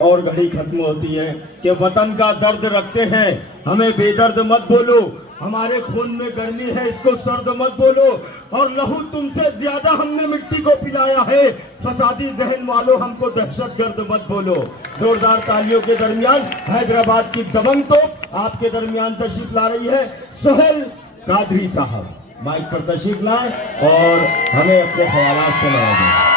और घड़ी खत्म होती है कि वतन का दर्द रखते हैं, हमें बेदर्द मत बोलो। हमारे खून में गर्मी है, इसको सर्द मत बोलो। और लहू तुमसे ज्यादा हमने मिट्टी को पिलाया है, फसादी जहन वालों हमको दहशतगर्द मत बोलो। जोरदार तालियों के दरमियान हैदराबाद की दबंग तो आपके दरमियान तशरीफ ला रही है सोहेल कादरी साहब। माइक पर तशरीफ लाएं और हमें अपने ख्यालात से नवाजें।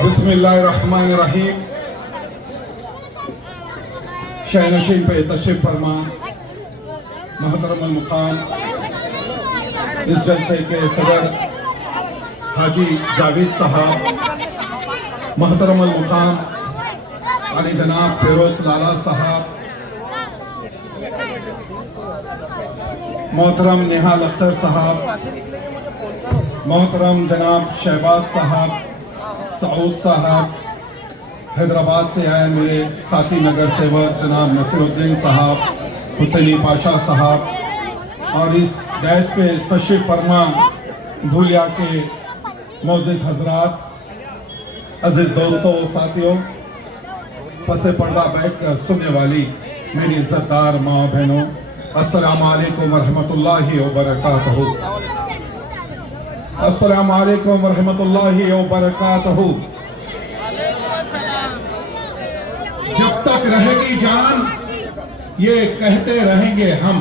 बिस्मिल्लाहिर्रहमानिर्रहीम। शहनशीन पे तशरीफ फरमा मोहतरम मुकाम इस जलसे के सदर हाजी जावेद साहब, मोहतरम मुकाम अली जनाब फिरोज लाला साहब, मोहतरम निहाल अख्तर साहब, मोहतरम जनाब शहबाज साहब, सऊद साहब, हैदराबाद से आए मेरे साथी नगर सेवक जनाब नसीरुद्दीन साहब, हुसैनी पाशा साहब, और इस डैश पे तशरीफ फरमा धुलिया के मोअज़्ज़िज़ हजरात, अजीज दोस्तों साथियों, पसे पर्दा बैठ कर सुनने वाली मेरी इज्जतदार माँ बहनों, अस्सलामु अलैकुम वरहमतुल्लाहि वबरकातुहू। अस्सलामु अलैकुम वरहमतुल्लाहि वबरकातुहू। जब तक रहेगी जान ये कहते रहेंगे हम,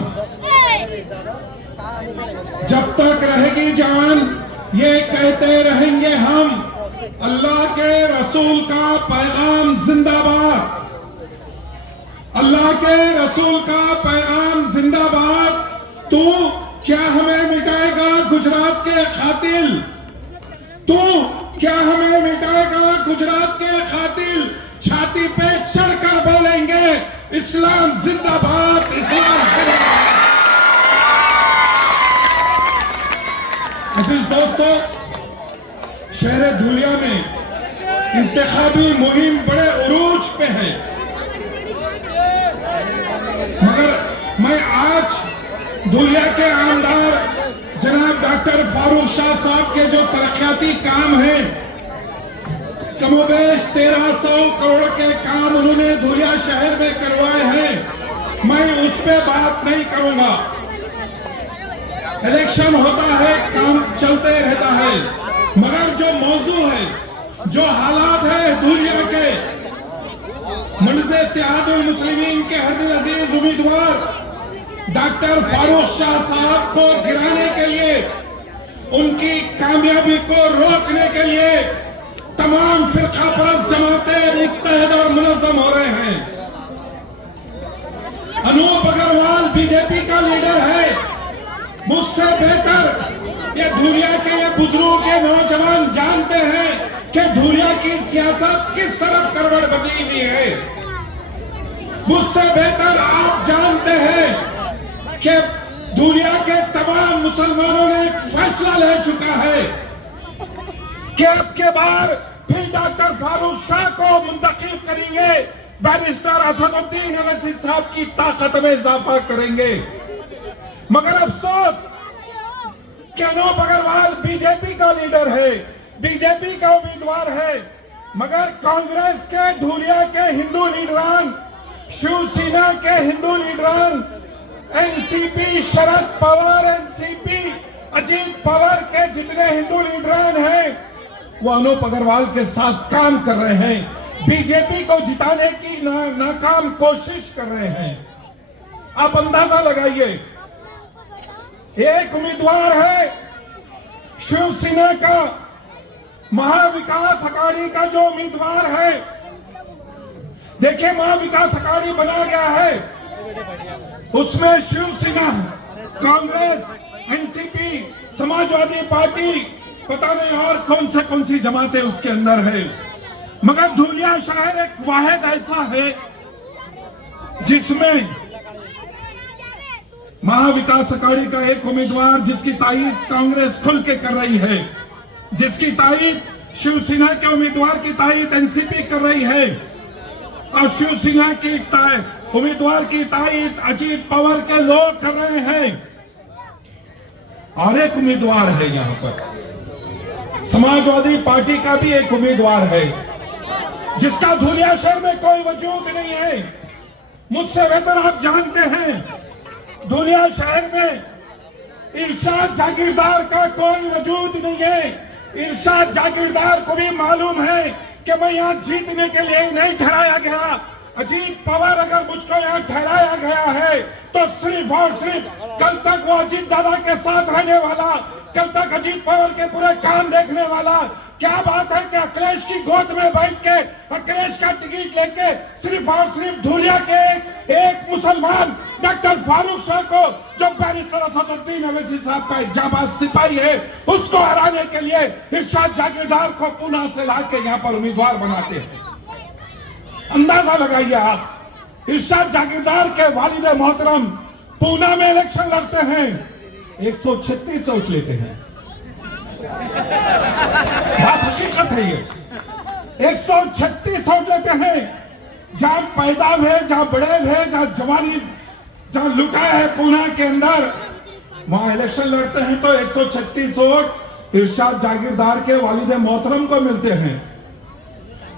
जब तक रहेगी जान ये कहते रहेंगे हम, अल्लाह के रसूल का पैगाम जिंदाबाद, अल्लाह के रसूल का पैगाम जिंदाबाद। तू क्या हमें मिटाएगा गुजरात के खातिल, तू क्या हमें मिटाएगा गुजरात के खातिल। छाती पे चढ़कर बोलेंगे इस्लाम जिंदाबाद, इस्लाम जिंदाबाद। अजीज दोस्तों, शहर धुलिया में इंतखाबी मुहिम बड़े उरूज पे है, मगर मैं आज धुलिया के आमदार जनाब डॉक्टर फारूक शाह साहब के जो तरक्याती काम हैं, कमोबेश 1300 करोड़ के काम उन्होंने धुलिया शहर में करवाए हैं, मैं उस पे बात नहीं करूंगा। इलेक्शन होता है, काम चलते रहता है, मगर जो मौजू है, जो हालात है धुलिया के, मंज़े इत्तेहादुल मुस्लिमीन के हरदिल अजीज उम्मीदवार डॉक्टर फारूक शाह साहब को गिराने के लिए, उनकी कामयाबी को रोकने के लिए तमाम फिरका परस्त जमातें मुत्तहद और मुनज़्ज़म हो रहे हैं। अनूप अग्रवाल बीजेपी का लीडर है, मुझसे बेहतर ये धुलिया के ये बुजुर्गों के नौजवान जानते हैं कि धुलिया की सियासत किस तरफ करवट बदली हुई है। मुझसे बेहतर आप जानते हैं कि दुनिया के तमाम मुसलमानों ने एक फैसला ले चुका है कि अब के बार फिर डॉक्टर फारूक शाह को मुंतखब करेंगे, बैरिस्टर असदुद्दीन अवैसी साहब की ताकत में इजाफा करेंगे। मगर अफसोस कि अनूप अग्रवाल बीजेपी का लीडर है, बीजेपी का उम्मीदवार है, मगर कांग्रेस के धुलिया के हिंदू लीडरान, शिवसेना के हिंदू लीडरान, एनसीपी शरद पवार, एनसीपी अजीत पवार के जितने हिंदू लीडरान हैं वो अनूप अग्रवाल के साथ काम कर रहे हैं, बीजेपी को जिताने की नाकाम कोशिश कर रहे हैं। आप अंदाजा लगाइए, एक उम्मीदवार है शिवसेना का, महाविकास अघाड़ी का जो उम्मीदवार है, देखिए महाविकास अघाड़ी बना गया है, उसमें शिवसेना, कांग्रेस, एनसीपी, समाजवादी पार्टी, पता नहीं और कौन सी जमातें उसके अंदर है। मगर धुलिया शहर एक वाहिद ऐसा है जिसमें महाविकास अघाड़ी का एक उम्मीदवार, जिसकी तायीद कांग्रेस खुल के कर रही है, जिसकी तायीद शिवसेना के उम्मीदवार की तायद एनसीपी कर रही है और शिवसेना की उम्मीदवार की तायद अजीत पवार के लोग कर रहे हैं। और एक उम्मीदवार है यहां पर, समाजवादी पार्टी का भी एक उम्मीदवार है जिसका धुलिया शहर में कोई वजूद नहीं है। मुझसे बेहतर आप जानते हैं, धुलिया शहर में इरशाद जागीरदार का कोई वजूद नहीं है। इरशाद जागीरदार को भी मालूम है कि मैं यहाँ जीतने के लिए नहीं ठहराया गया। अजीत पवार अगर मुझको यहाँ ठहराया गया है तो सिर्फ और सिर्फ कल तक वो अजीत दादा के साथ रहने वाला, कल तक अजीत पवार के पूरे काम देखने वाला। क्या बात है कि अखिलेश की गोद में बैठ के अखिलेश का टिकट लेके सिर्फ और सिर्फ धुलिया के एक मुसलमान डॉक्टर फारूक शाह को, जो बैरिस्टर असदुद्दीन अवैसी साहब का एक जाबाज सिपाही है, उसको हराने के लिए इरशाद जागीरदार को पुणे से लाके यहाँ पर उम्मीदवार बनाते हैं। अंदाजा लगाइए आप, इरशाद जागीरदार के वालिद मोहतरम पुणे में इलेक्शन लड़ते हैं, 136 वोट लेते हैं। बात हकीकत है ये, 136 वोट लेते हैं। जहां पैदा हुए, जहां बड़े हुए, जहां जवानी जहां लुटा है पुणे के अंदर, वहां इलेक्शन लड़ते हैं तो 136 वोट इरशाद जागीरदार के वालिद मोहतरम को मिलते हैं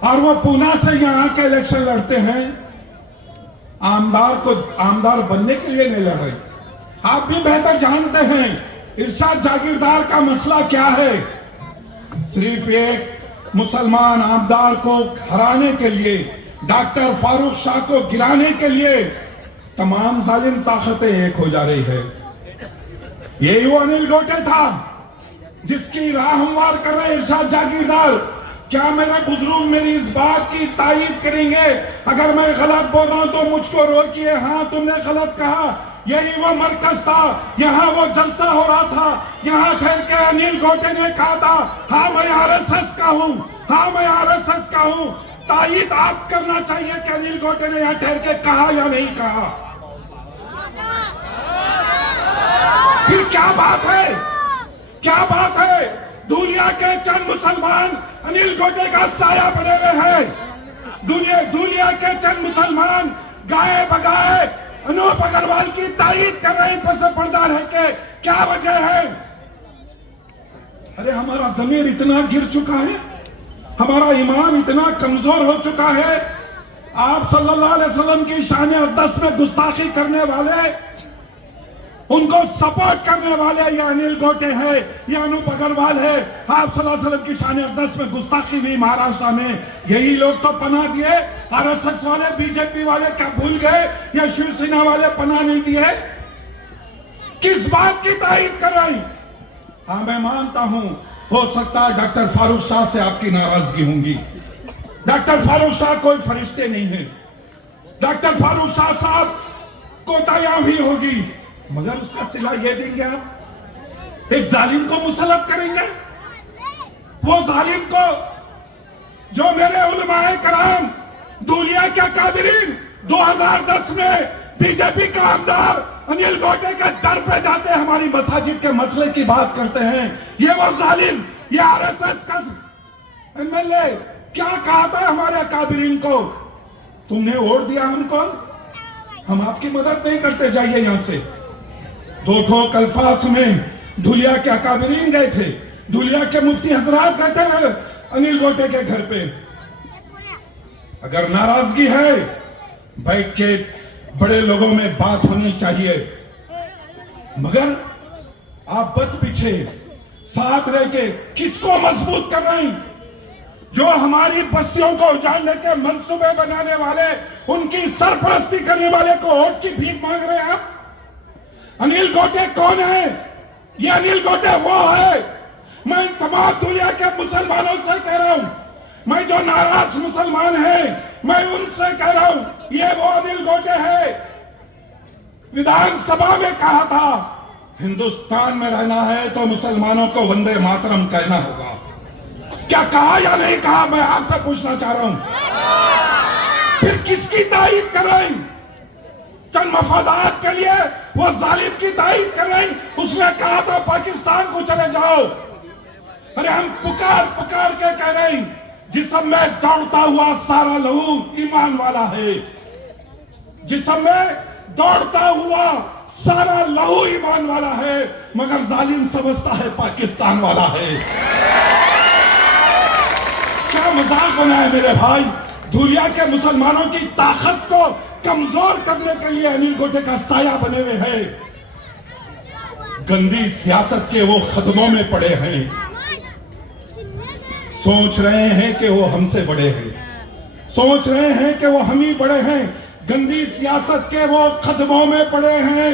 और वो पुणे से यहां के इलेक्शन लड़ते हैं। आमदार बनने के लिए नहीं लड़ रहे। आप भी बेहतर जानते हैं इरशाद जागीरदार का मसला क्या है। सिर्फ एक मुसलमान आमदार को हराने के लिए, डॉक्टर फारूक शाह को गिराने के लिए तमाम जालिम ताकतें एक हो जा रही है। यही वो अनिल गोटे था जिसकी राह हमवार कर रहे इरशाद जागीरदार। क्या मेरे बुजुर्ग मेरी इस बात की तायीद करेंगे? अगर मैं गलत बोल रहा हूं तो मुझको रोकिए। हाँ, तुमने गलत कहा। यही वो मरकज था, यहाँ वो जलसा हो रहा था, यहाँ ठहर के अनिल गोटे ने कहा था, हाँ मैं आरएसएस का हूँ, हाँ मैं आरएसएस का हूँ। तायीद आप करना चाहिए कि अनिल गोटे ने यहाँ ठहर के कहा या नहीं कहा। फिर क्या बात है, क्या बात है? दुनिया के चंद मुसलमान अनिल गोटे का साया बने हुए हैं। दुनिया के चंद मुसलमान गाए बगाए अनूप अग्रवाल की तारीफ कर रहे हैं पस पर्दा रह के। क्या वजह है? अरे हमारा जमीर इतना गिर चुका है, हमारा ईमान इतना कमजोर हो चुका है। आप सल्लल्लाहु अलैहि वसल्लम की शान अक़दस में गुस्ताखी करने वाले, उनको सपोर्ट करने वाले ये अनिल गोटे है, ये अनूप अग्रवाल है। आप सल्लल्लाहु अलैहि वसल्लम की शान अक़दस में गुस्ताखी हुई महाराष्ट्र में, यही लोग तो पनाह दिए। आरएसएस वाले, बीजेपी वाले क्या भूल गए? या शिवसेना वाले पनाह नहीं दिए? किस बात की तारीफ कर रही? हाँ, मैं मानता हूं, हो सकता है डॉक्टर फारूक शाह से आपकी नाराजगी होंगी। डॉक्टर फारूक शाह कोई फरिश्ते नहीं है। डॉक्टर फारूक शाह साहब कोताहियां भी होगी, मगर उसका सिला ये देंगे आप, एक जालिम को मुसल्लत करेंगे। वो जालिम को जो मेरे उलमाए कराम, दुनिया के कादिरीन 2010 में बीजेपी का आमदार अनिल गोटे के दर पे जाते हैं, हमारी मसाजिद के मसले की बात करते हैं। ये वो जालिम, ये आरएसएस का एमएलए क्या कहा था हमारे कादिरीन को? तुमने वोट दिया हमको, हम आपकी मदद नहीं करते, जाइए यहां से। दो ठोक अल्फाज में धुलिया के अकाबरीन गए थे, धुलिया के मुफ्ती हजरात गए थे अनिल गोटे के घर पे। अगर नाराजगी है, बैठ के बड़े लोगों में बात होनी चाहिए, मगर आप बद पीछे साथ रह के किसको मजबूत कर रहे हैं? जो हमारी बस्तियों को उजाड़ने के मंसूबे बनाने वाले, उनकी सरपरस्ती करने वाले को वोट की भीख मांग रहे हैं आप। अनिल गोटे कौन है? ये अनिल गोटे वो है। मैं तमाम दुनिया के मुसलमानों से कह रहा हूं, मैं जो नाराज मुसलमान है, मैं उनसे कह रहा हूं, ये वो अनिल गोटे है। विधानसभा में कहा था, हिंदुस्तान में रहना है तो मुसलमानों को वंदे मातरम कहना होगा। क्या कहा या नहीं कहा, मैं आपसे पूछना चाह रहा हूं। फिर किसकी तारीफ कर रहे हैं? चंद मफादात के लिए वो जालिम की तारीफ कर रहे हैं। उसने कहा था पाकिस्तान को चले जाओ। अरे हम पुकार पुकार के कह रहे हैं, जिसम में दौड़ता हुआ सारा लहू ईमान वाला है, जिसम में दौड़ता हुआ सारा लहू ईमान वाला है, मगर जालिम समझता है पाकिस्तान वाला है। क्या मजाक बना है मेरे भाई। धुरिया के मुसलमानों की ताकत को कमजोर करने के लिए अनिल गोटे का साया बने हुए हैं। गंदी सियासत के वो कदमों में पड़े हैं, सोच रहे हैं कि वो हमसे बड़े हैं, सोच रहे हैं कि वो हम ही बड़े हैं। गंदी सियासत के वो कदमों में पड़े हैं।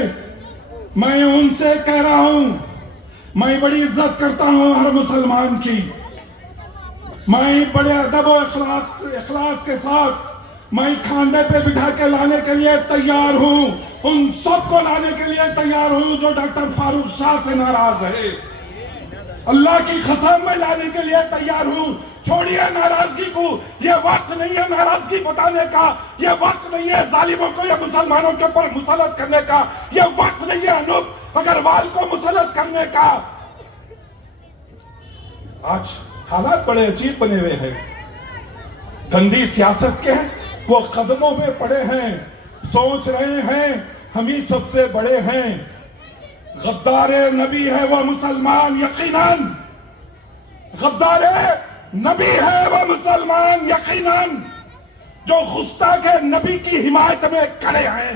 मैं उनसे कह रहा हूं, मैं बड़ी इज्जत करता हूं हर मुसलमान की, मैं बड़े अदब और इखलास के साथ मैं खाने पे बिठा के लाने के लिए तैयार हूं, उन सबको लाने के लिए तैयार हूं जो डॉक्टर फारूक शाह से नाराज है। अल्लाह की कसम मैं लाने के लिए तैयार हूं। छोड़िए नाराजगी को, यह वक्त नहीं है नाराजगी बताने का, यह वक्त नहीं है जालिमों को या मुसलमानों के ऊपर मुसलत करने का, यह वक्त नहीं है अनूप अग्रवाल को मुसलत करने का। आज हालात बड़े अजीब बने हुए हैं, गंदी सियासत के वो कदमों में पड़े हैं, सोच रहे हैं हम ही सबसे बड़े हैं। गद्दारे नबी है वो मुसलमान यकीनन, गद्दारे नबी है वो मुसलमान यकीनन, जो गुस्ताख नबी की हिमायत में खड़े हैं,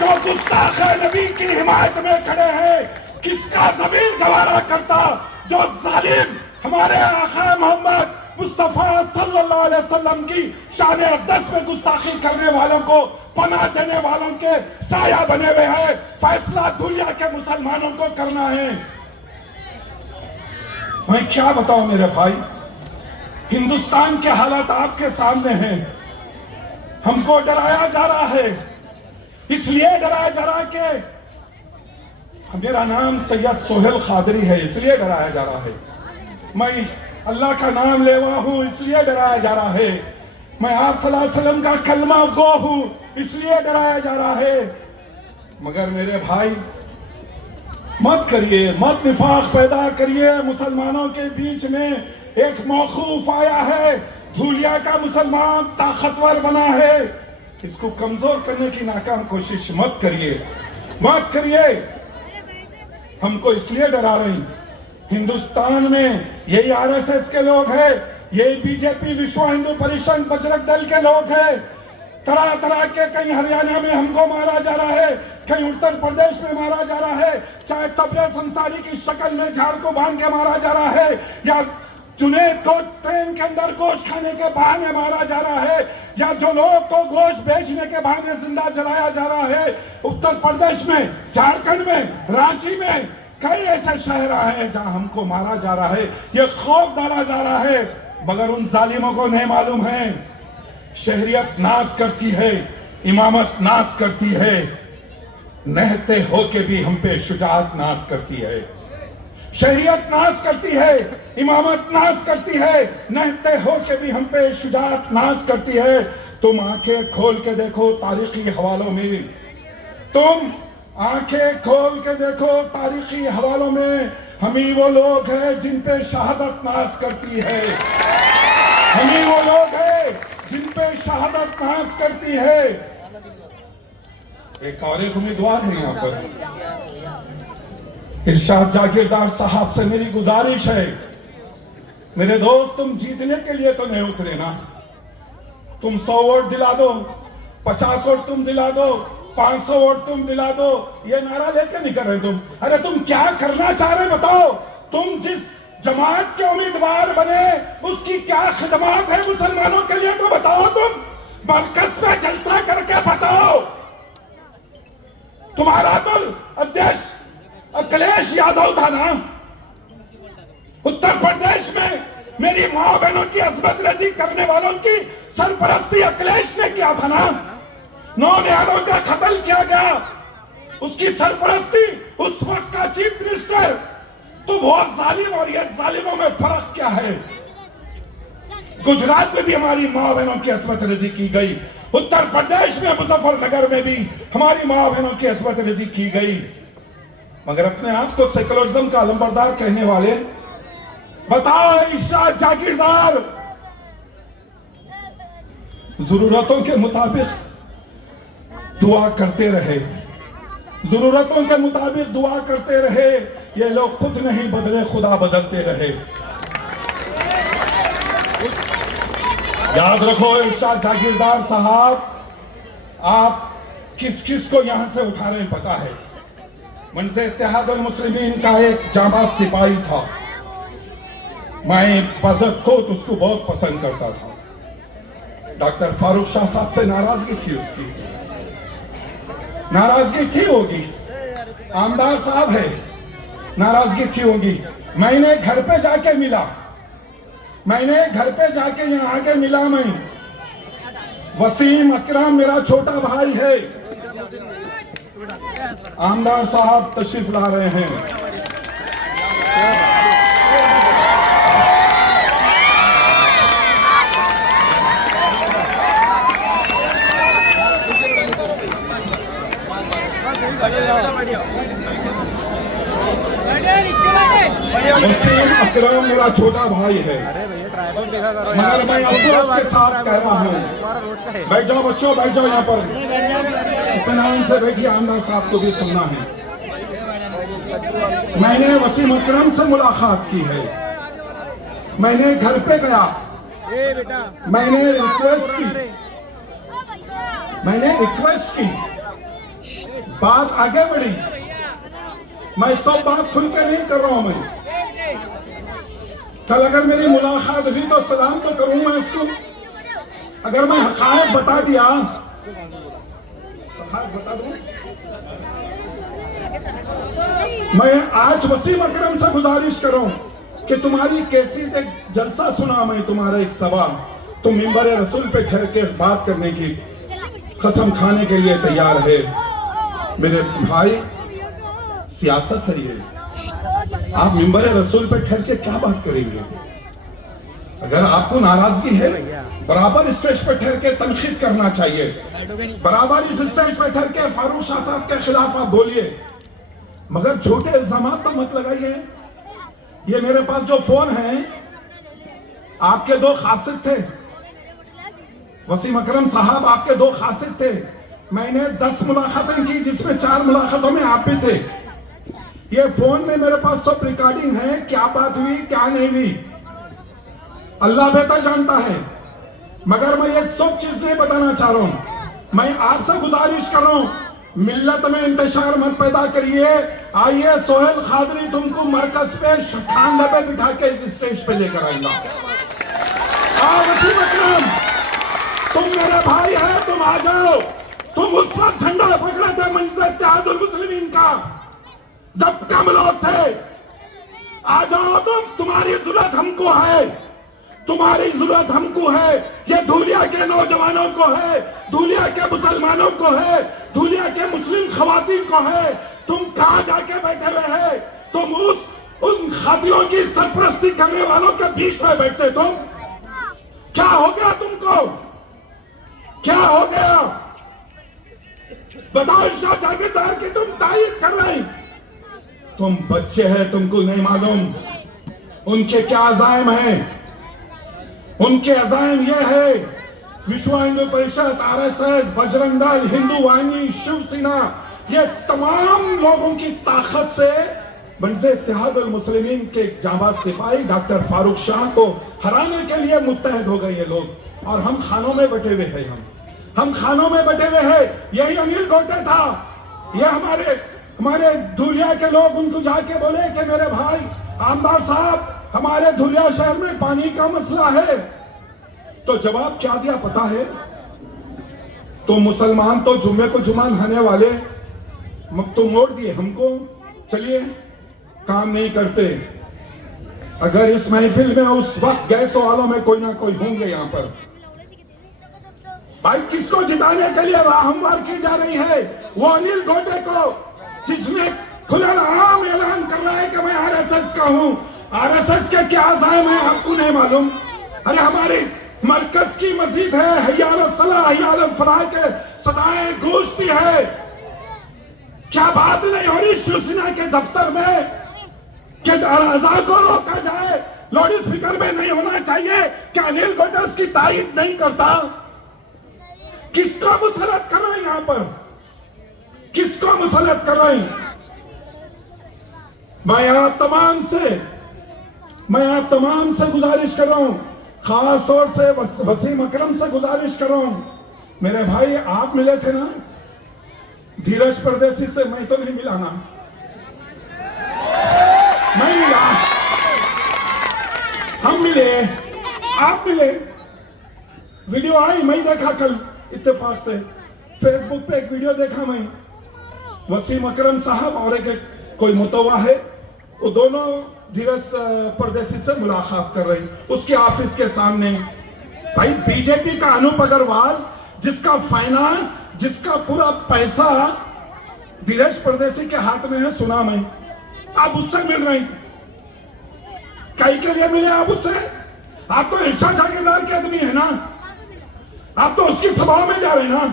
जो गुस्ताख नबी की हिमायत में खड़े हैं। किसका जमीन गवारा करता जो जालिम हमारे आका मोहम्मद मुस्तफा सल्लल्लाहु अलैहि वसल्लम की शान अक़दस में गुस्ताखी करने वालों को पनाह देने वालों के साया बने हुए हैं। फैसला दुनिया के मुसलमानों को करना है। मैं क्या बताऊं मेरे भाई, हिंदुस्तान के हालात आपके सामने हैं। हमको डराया जा रहा है, इसलिए डराया जा रहा है कि मेरा नाम सैयद सोहेल खादरी है, इसलिए डराया जा रहा है। मैं अल्लाह का नाम लेवा हूं, इसलिए डराया जा रहा है। मैं आप सल्लल्लाहु अलैहि वसल्लम का कलमा गो हूं, इसलिए डराया जा रहा है। मगर मेरे भाई मत करिए, मत निफाक पैदा करिए। मुसलमानों के बीच में एक मौकूफ आया है, धूलिया का मुसलमान ताकतवर बना है, इसको कमजोर करने की नाकाम कोशिश मत करिए, मत करिए। हमको इसलिए डरा रहे हैं, हिंदुस्तान में यही आरएसएस के लोग हैं, यही बीजेपी विश्व हिंदू परिषद बजरंग दल के लोग हैं। तरह तरह के, कहीं हरियाणा में हमको मारा जा रहा है, कहीं उत्तर प्रदेश में मारा जा रहा है, चाहे तबरेज़ अंसारी की शक्ल में झाड़ को बांध के मारा जा रहा है, या जुनैद को ट्रेन के अंदर गोश्त खाने के बहाने मारा जा रहा है, या जो लोग को गोश्त बेचने के बहाने जिंदा जलाया जा रहा है। उत्तर प्रदेश में, झारखंड में, रांची में कई ऐसे शहर हैं जहां हमको मारा जा रहा है, ये खौफ डाला जा रहा है। मगर उन जालिमों को नहीं मालूम है, शहरियत नाश करती है, इमामत नाश करती है, नहते होके भी हम पे शुजाअत नाश करती है। शहरियत नाश करती है, इमामत नाश करती है, नहते होके भी हम पे शुजाअत नाश करती है। तुम आंखें खोल के देखो तारीखी हवालों में, तुम आंखें खोल के देखो तारीखी हवालों में, हम ही वो लोग हैं जिन पे शहादत नाश करती है, हम ही वो लोग हैं जिन पे शहादत नाश करती है। एक और एक उम्मीदवार है यहाँ पर, इरशाद जागीरदार साहब से मेरी गुजारिश है, मेरे दोस्त तुम जीतने के लिए तो नहीं उतरे ना, तुम 100 वोट दिला दो, 50 वोट तुम दिला दो, 500 वोट तुम दिला दो, ये नारा लेके नहीं कर रहे तुम। अरे तुम क्या करना चाह रहे बताओ, तुम जिस जमात के उम्मीदवार बने उसकी क्या खिदमत है मुसलमानों के लिए तो बताओ, तुम मरकज में जलसा करके बताओ। तुम्हारा तो अध्यक्ष अखिलेश यादव था ना, उत्तर प्रदेश में मेरी माँ बहनों की अजमत रजी करने वालों की सरपरस्ती अखिलेश ने किया था ना, 9 न्यायालयों का कत्ल किया गया, उसकी सरपरस्ती उस वक्त का चीफ मिनिस्टर। तो वो जालिम और ये जालिमों में फर्क क्या है? गुजरात में भी हमारी माँ बहनों की अजमत रजी की गई, उत्तर प्रदेश में मुजफ्फरनगर में भी हमारी माँ बहनों की अजमत रजी की गई। मगर अपने आप को सेकुलरिज्म का लंबरदार कहने वाले, बताओ इरशाद जागीरदार जरूरतों के मुताबिक दुआ करते रहे, जरूरतों के मुताबिक दुआ करते रहे, ये लोग खुद नहीं बदले, खुदा बदलते रहे। याद रखो इरशाद जागीरदार साहब, आप किस किस को यहां से उठा रहे हैं पता है। मुझसे इत्तेहादुल मुस्लिमीन का एक जाबाज सिपाही था, मैं बजत खुद उसको बहुत पसंद करता था। डॉक्टर फारूक शाह साहब से नाराजगी थी, उसकी नाराजगी क्यों होगी? आमदार साहब है, नाराजगी क्यों होगी? मैंने घर पे जाके मिला, मैंने घर पे जाके यहाँ आके मिला। मैं वसीम अकरम मेरा छोटा भाई है। आमदार साहब तशरीफ ला रहे हैं। वसीम अकरम मेरा छोटा भाई है, मगर मैं अफसोस के साथ कह रहा हूँ, बैठ जाओ बच्चों, बैठ जाओ यहाँ पर, इत्मीनान से बैठिए, आमदार साहब को भी सुनना है। मैंने वसीम अकरम से मुलाकात की है, मैंने घर पे गया, मैंने रिक्वेस्ट की, बात आगे बढ़ी। मैं सब बात खुल के नहीं कर रहा हूं। मैं कल अगर मेरी मुलाकात हुई तो सलाम तो करूं मैं उसको। अगर मैं हक़ाइक़ बता दिया, बता दूं, मैं आज वसीम अकरम से गुजारिश करूं कि तुम्हारी कैसी एक जलसा सुना मैं, तुम्हारा एक सवाल, तुम मिंबर रसूल पे ठहर के बात करने की कसम खाने के लिए तैयार है। मेरे भाई, सियासत है ये, आप मिंबर रसूल पे ठहर के क्या बात करेंगे? अगर आपको नाराजगी है, बराबर स्टेज पे ठहर के तनकीद करना चाहिए, बराबर इस स्टेज पे ठहर के फारूक शाह साहब के खिलाफ आप बोलिए, मगर झूठे इल्जाम तो मत लगाइए। ये मेरे पास जो फोन है, आपके दो खासिद थे वसीम अकरम साहब, आपके दो खासिद थे। मैंने 10 मुलाकातें की, जिसमें 4 मुलाकातों में आप भी थे। ये फोन में मेरे पास सब रिकॉर्डिंग है, क्या बात हुई क्या नहीं हुई, अल्लाह बेहतर जानता है। मगर मैं ये सब चीज नहीं बताना चाह रहा हूं। मैं आपसे गुजारिश कर रहा हूं, मिल्लत में इंतशार मत पैदा करिए। आइए सोहेल खादरी तुमको मरकज पे खानदा पे बिठा के इस स्टेज पे लेकर आएगा। वसीम अकरम, तुम मेरे भाई है, तुम आ जाओ। तुम उस वक्त झंडा पकड़े थे मंजर इत्तेहादुल मुस्लिमीन का, जब कम लोग थे। आ जाओ तुम, तुम्हारी जरूरत हमको है, तुम्हारी जरूरत हमको है, ये धूलिया के नौजवानों को है, धूलिया के मुसलमानों को है, धूलिया के मुस्लिम खवातीन को है। तुम कहां जाके बैठे हुए है? तुम उन खातियों की सरपरस्ती करने वालों के बीच में बैठते। तुम क्या हो गया तुमको? क्या हो गया? बताओ इरशाद जागीरदार की तुम तारीफ कर रहे हैं। तुम बच्चे हैं, तुमको नहीं मालूम उनके क्या अज़ाइम हैं। उनके अज़ाइम ये है, विश्व हिंदू परिषद, आरएसएस, बजरंग दल, हिंदू वाहिनी, शिवसेना, ये तमाम लोगों की ताकत से मंजर इत्तेहादुल मुस्लिमीन के जाबाज सिपाही डॉक्टर फारूक शाह को हराने के लिए मुत्तहद हो गए ये लोग। और हम खानों में बैठे हुए हैं, हम खानों में बैठे हुए हैं। यही अनिल गोटे था, ये हमारे धुलिया के लोग उनको जाके बोले कि मेरे भाई आमदार साहब, हमारे धुलिया शहर में पानी का मसला है। तो जवाब क्या दिया पता है? तो मुसलमान तो जुम्मे को जुमा नहाने वाले, तो मोड़ दिए हमको, चलिए काम नहीं करते। अगर इस महफिल में उस वक्त गए सवालों में कोई ना कोई होंगे यहाँ पर। भाई किसको जिताने के लिए हमवार की जा रही है? वो अनिल गोटे को, जिसमें खुलेआम ऐलान कर रहा है कि मैं आरएसएस का हूं। आरएसएस के क्या अज़ाइम है आपको नहीं मालूम? अरे हमारी मरकज की मस्जिद है, हय्या अलल सलाह हय्या अलल फलाह के सदाएं गूंजती है। क्या बात नहीं हो रही शिवसेना के दफ्तर में कि अज़ान को रोका जाए, लाउड स्पीकर में नहीं होना चाहिए? क्या अनिल गोटे उसकी तारीफ नहीं करता? किसको मुसलत कर रहे हैं यहां पर? किसको मुसलत कर रहे हैं? मैं आप तमाम से गुजारिश कर रहा हूं, खास तौर से वसीम अकरम से गुजारिश कर रहा हूं। मेरे भाई आप मिले थे ना धीरज परदेसी से? मैं तो नहीं मिला ना, मैं मिला, हम मिले, आप मिले, वीडियो आई, मैं देखा कल इत्तेफाक से फेसबुक पे एक वीडियो देखा मैं, वसीम अकरम साहब और एक कोई मुतवा है, वो दोनों धीरज परदेसी से मुलाकात कर रहे हैं उसके ऑफिस के सामने। भाई बीजेपी का अनूप अग्रवाल, जिसका फाइनेंस, जिसका पूरा पैसा धीरज परदेसी के हाथ में है, सुना मैं, आप उससे मिल रहे हैं। कई के लिए मिले आप उससे? आप तो ईर्षा जागीरदार के आदमी है ना, आप तो उसकी सभाओं में जा रहे हैं ना,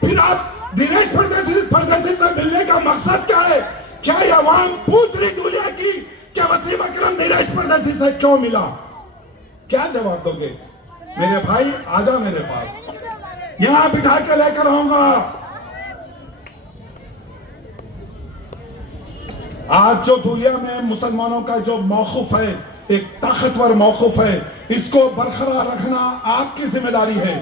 फिर आप धीरज परदेसी से मिलने का मकसद क्या है? क्या ये आवाम पूछ रही दुनिया की क्या वसीम अकरम धीरज परदेसी से क्यों मिला? क्या जवाब दोगे? मेरे भाई आजा मेरे पास, यहां बिठा के लेकर आऊंगा। आज जो दुनिया में मुसलमानों का जो मौकूफ है, एक ताकतवर मौकूफ है, इसको बरकरार रखना आपकी जिम्मेदारी है,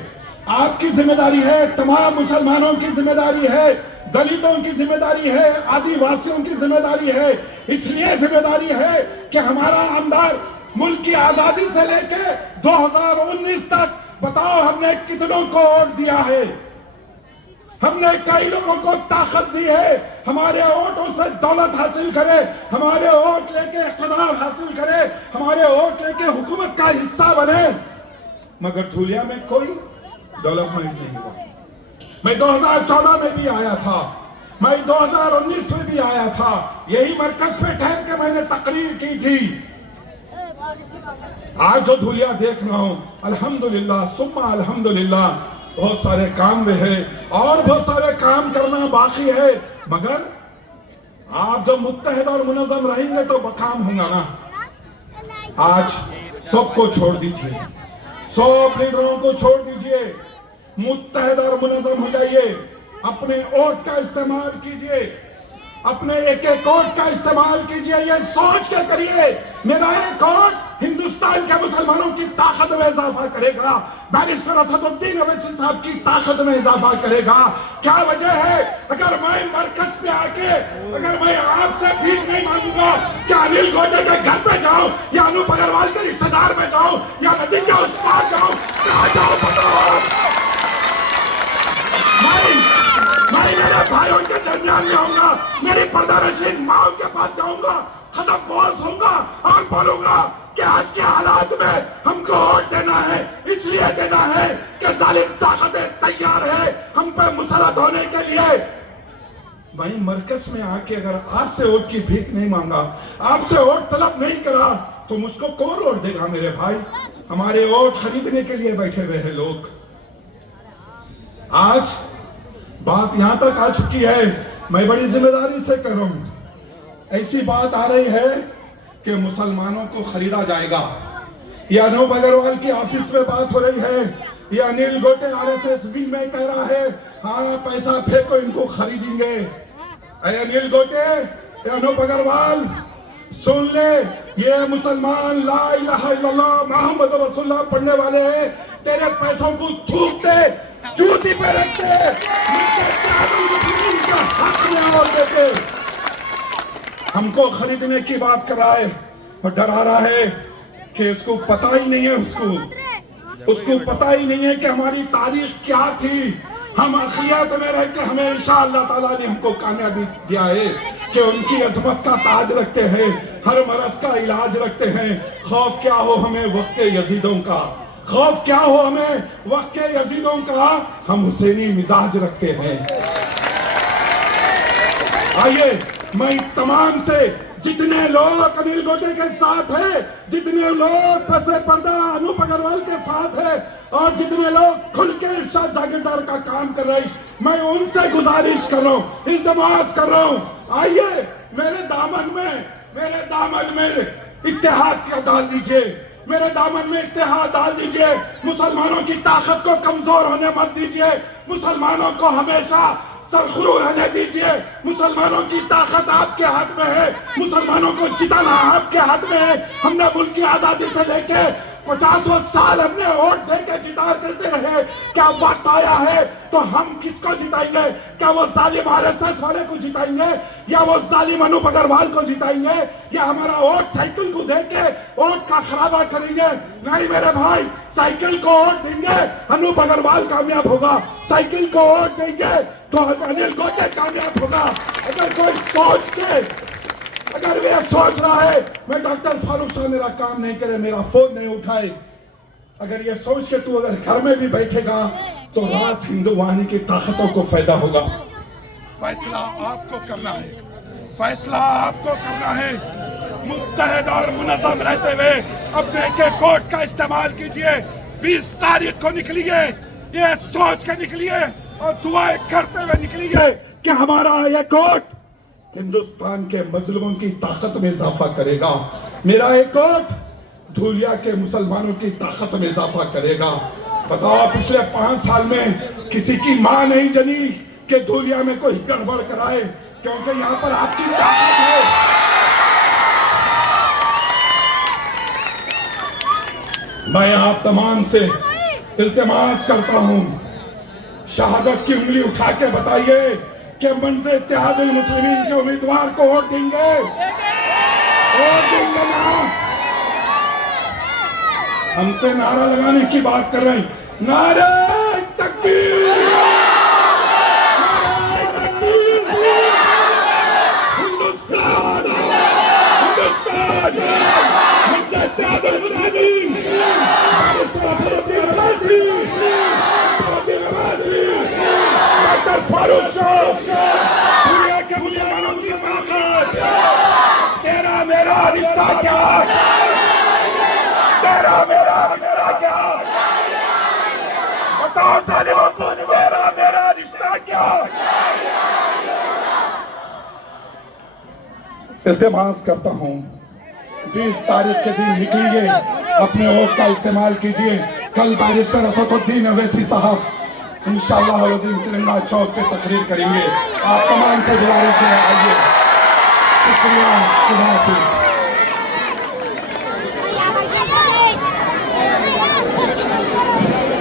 आपकी जिम्मेदारी है, तमाम मुसलमानों की जिम्मेदारी है, दलितों की जिम्मेदारी है, आदिवासियों की जिम्मेदारी है। इसलिए जिम्मेदारी है कि हमारा आमदार मुल्क की आजादी से लेकर 2019 तक बताओ हमने कितनों को वोट दिया है? हमने कई लोगों को ताकत दी है, हमारे वोटों से दौलत हासिल करे, हमारे वोट लेके इख्तिदार हासिल करे, हमारे वोट लेके हुकूमत का हिस्सा बने, मगर धुलिया में कोई डेवलपमेंट नहीं हुआ। मैं 2014 में भी आया था, मैं 2019 में भी आया था, यही मरकज पे ठहर के मैंने तकरीर की थी। आज जो धुलिया देख रहा हूं, अल्हम्दुलिल्लाह सुम्मा अल्हम्दुलिल्लाह, बहुत सारे काम में है और बहुत सारे काम करना बाकी है, मगर आप जब मुत्तहिद और मुनज़्ज़म रहेंगे तो काम होगा ना। आज सबको छोड़ दीजिए, सब लीडरों को छोड़ दीजिए, मुत्तहिद और मुनज़्ज़म हो जाइए, अपने वोट का इस्तेमाल कीजिए, अपने एक एक वोट का इस्तेमाल कीजिए, ये सोच के करिए मेरा एक वोट हिंदुस्तान के मुसलमानों की ताकत में इजाफा करेगा, बैरिस्टर असदुद्दीन ओवैसी साहब की ताकत में इजाफा करेगा। क्या वजह है? अगर मैं मरकज पे आके अगर मैं आपसे भीख नहीं मांगूंगा, क्या अनिल गोटे के घर पे जाऊं या अनूप अग्रवाल के रिश्तेदार में जाऊं या नदी के उस पार जाऊं, कहां जाऊं बताओ? मैं मेरे भाइयों के दरमियान में आऊंगा, मेरी पर्दानशीन माँ के पास जाऊंगा, खत्म बोस होऊंगा और बोलूंगा कि आज के हालात में हमको वोट देना है, इसलिए देना है कि जालिम ताकतें तैयार है हम पे मुसलत होने के लिए। भाई मरकज में आके अगर आपसे वोट की भीख नहीं मांगा, आपसे वोट तलब नहीं करा, तो मुझको कौन वोट देगा? मेरे भाई हमारे वोट खरीदने के लिए बैठे हुए हैं लोग। आज बात यहां तक आ चुकी है, मैं बड़ी जिम्मेदारी से कर रहा हूं, ऐसी बात आ रही है कि मुसलमानों को खरीदा जाएगा। ये अनूप अग्रवाल की ऑफिस में बात हो रही है, ये अनिल गोटे आरएसएस विंग में कह रहा है हाँ पैसा फेंको इनको खरीदेंगे। अनिल गोटे, अनूप अग्रवाल सुन ले, ये मुसलमान ला इलाहा इल्लल्लाह मुहम्मद रसूलुल्लाह पढ़ने वाले हैं, तेरे पैसों को थूक दे, जूती पे रखते, हक में और देते, हमको खरीदने की बात कर रहा है और डरा रहा है कि उसको पता ही नहीं है, उसको पता ही नहीं है कि हमारी तारीख क्या थी। हम अखियात में रह के हमेशा अल्लाह ताला ने हमको कामयाबी दिया है कि उनकी अजमत का ताज रखते हैं, हर मरज का इलाज रखते हैं। खौफ क्या हो हमें वक्त के यजीदों का, खौफ क्या हो हमें वक्त के यजीदों का, हम हुसैनी मिजाज रखते हैं। आइए मैं तमाम से जितने लोग अनिल गोटे के साथ है, जितने लोग पसे पर्दा अनूप अग्रवाल के साथ है और जितने लोग खुल के इरशाद जागीरदार का काम कर रहे हैं, मैं उनसे गुजारिश कर रहा हूं, इल्तमास कर रहा हूं, आइए मेरे दामन में इत्तेहाद का डाल दीजिए, मेरे दामन में इत्तेहाद डाल दीजिए। मुसलमानों की ताकत को कमजोर होने मत दीजिए, मुसलमानों को हमेशा सरखुरू रहने दीजिए। मुसलमानों की ताकत आपके हाथ में है, मुसलमानों को जिताना आपके हाथ में है। हमने मुल्क की आजादी से लेके 50 साल हमने वोट देके जिता देते रहे। क्या वक्त आया है तो हम किसको जिताएंगे? क्या वो जालिम आरएसएस वाले को जिताएंगे, या वो जालिम अनूप अग्रवाल को जिताएंगे, या हमारा वोट साइकिल को देके वोट का खराबा करेंगे? नहीं मेरे भाई, साइकिल को वोट देंगे अनूप अग्रवाल कामयाब होगा, साइकिल को वोट देंगे तो अनिल गोटे कामयाब होगा। अगर कोई सोच के अगर वे सोच रहा है मैं डॉक्टर फारूक शाह मेरा काम नहीं करे, मेरा फोन नहीं उठाए, अगर ये सोच के तू अगर घर में भी बैठेगा तो रात हिंदू वाहिनी की ताकतों को फायदा होगा। फैसला आपको करना है, फैसला आपको करना है। मुत्तहद और मुनज़्ज़म रहते हुए अपने के कोर्ट का इस्तेमाल कीजिए। 20 तारीख को निकलिए, ये सोच के निकलिए और दुआएं करते हुए निकलिए कि हमारा ये कोर्ट हिंदुस्तान के मजलूमों की ताकत में इजाफा करेगा। मेरा एक कोर्ट धूलिया के मुसलमानों की ताकत में इजाफा करेगा। बताओ पिछले 5 साल में किसी की मां नहीं जनी कि धूलिया में कोई गड़बड़ कराए, क्योंकि यहाँ पर आपकी ताकत है। मैं आप तमाम से इल्तिमास करता हूँ, शहादत की उंगली उठा के बताइए कि मंज़िल इत्तेहादुल मुस्लिमीन के उम्मीदवार को वोट देंगे, वोट देंगे ना? हमसे नारा लगाने की बात कर रहे हैं, नारे तकबीर, नारे तकबीर, हिंदुस्तान, हिंदुस्तान, मंज़िल इत्तेहादुल मुस्लिमीन, डॉक्टर फारूक शाह, दुनिया के मुसलमानों की ताकत, तेरा मेरा रिश्ता क्या, तेरा मेरा रिश्ता क्या, बताओ जालिमों को तेरा मेरा रिश्ता क्या। इल्तिमास करता हूँ 20 तारीख के दिन निकलिए, अपने वोट का इस्तेमाल कीजिए। कल बैरिस्टर असदुद्दीन अवैसी साहब इंशाअल्लाह तिरंगा चौक पे तकरीर करेंगे। आप तमाम से गुजारिश है, आइए। शुक्रिया, खुदा हाफिज़।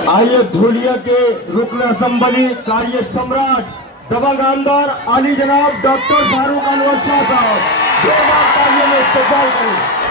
आइए धूलिया के रुकन असम्बली कार्य सम्राट दबंग आमदार आली जनाब डॉक्टर फारूक अनवर शाह साहब 2 बार कार्य में इस्तेमाल करें।